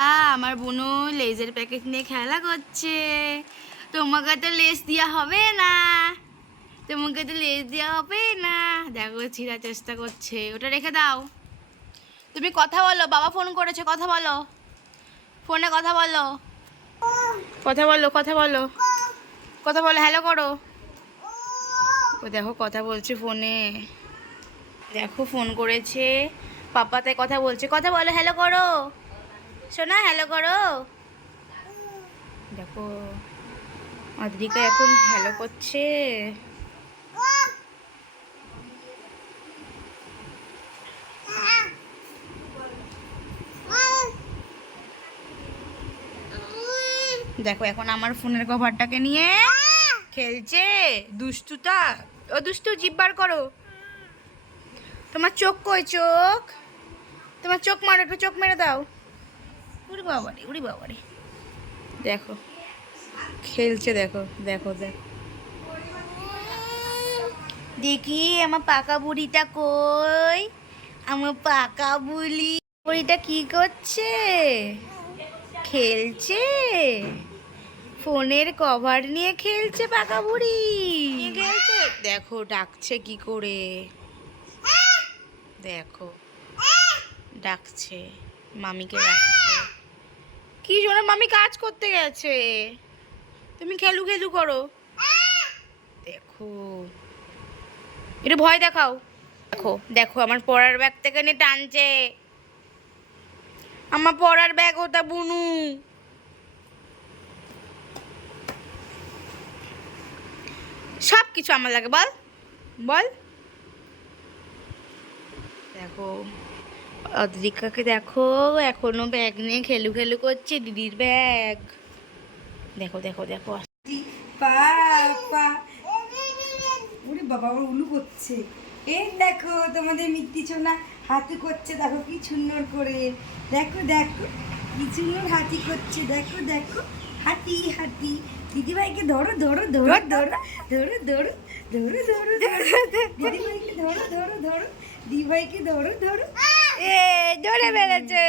আমার বোনু লেজের প্যাকেট নিয়ে খেলা করছে। তোমাকে তো লেজ দেওয়া হবে না, তোমাকে তো লেজ দেওয়া হবে না। দেখো ছিঁড়ার চেষ্টা করছে, ওটা রেখে দাও। তুমি কথা বলো, বাবা ফোন করেছে, কথা বলো, ফোনে কথা বলো, কথা বলো, কথা বলো, কথা বলো, হ্যালো করো। ও দেখো কথা বলছে ফোনে, দেখো ফোন করেছে, পাপাতে কথা বলছে, কথা বলো, হ্যালো করো শোনা, হ্যালো করো। দেখো আদ্রিকা এখন হ্যালো করছে। দেখো এখন আমার ফোনের কভারটাকে নিয়ে খেলছে দুষ্টুটা। ও দুষ্টু, জিভ বার করো। তোমার চোখ কই? চোখ, তোমার চোখ মারো, একটু চোখ মেরে দাও। উড়ি বাবারে, উড়ি বাবারে, দেখো খেলছে, দেখো দেখো দেখো। দেখি আমার পাকা বুড়িটা কই, আমার পাকা বুড়িটা কি করছে? খেলছে, ফোনের কভার নিয়ে খেলছে পাকা বুড়ি, খেলছে। দেখো ডাকছে কি করে, দেখো ডাকছে, মামিকে ডাকছে। কি জন্য? মামি কাজ করতে গেছে, তুমি খেলু খেলু করো। দেখো একটু ভয় দেখাও। দেখো দেখো আমার পড়ার ব্যাগ থেকে নিয়ে টানছে, আমার পড়ার ব্যাগ ওটা বুনু। সব কিছু আমার লাগে, বল বল। দেখো অদ্রিকাকে দেখো, এখনো ব্যাগ নিয়ে খেলু খেলু করছে, দিদির ব্যাগ। দেখো দেখো দেখো, ওরে বাবা, আমার উলু করছে। এই দেখো তোমাদের মিত্তি ছোনা হাতি করছে, দেখো কি সুন্দর করে, দেখো দেখো কি সুন্দর হাতি করছে, দেখো দেখো হাতি হাতি। দিদিভাইকে ধরো ধরো ধরো ধরো ধরো ধরো ধরো ধরো দিদিভাইকে ধরো ধরো ধরো, দিদিভাইকে ধরো ধরো। এ ধরে বেড়েছে।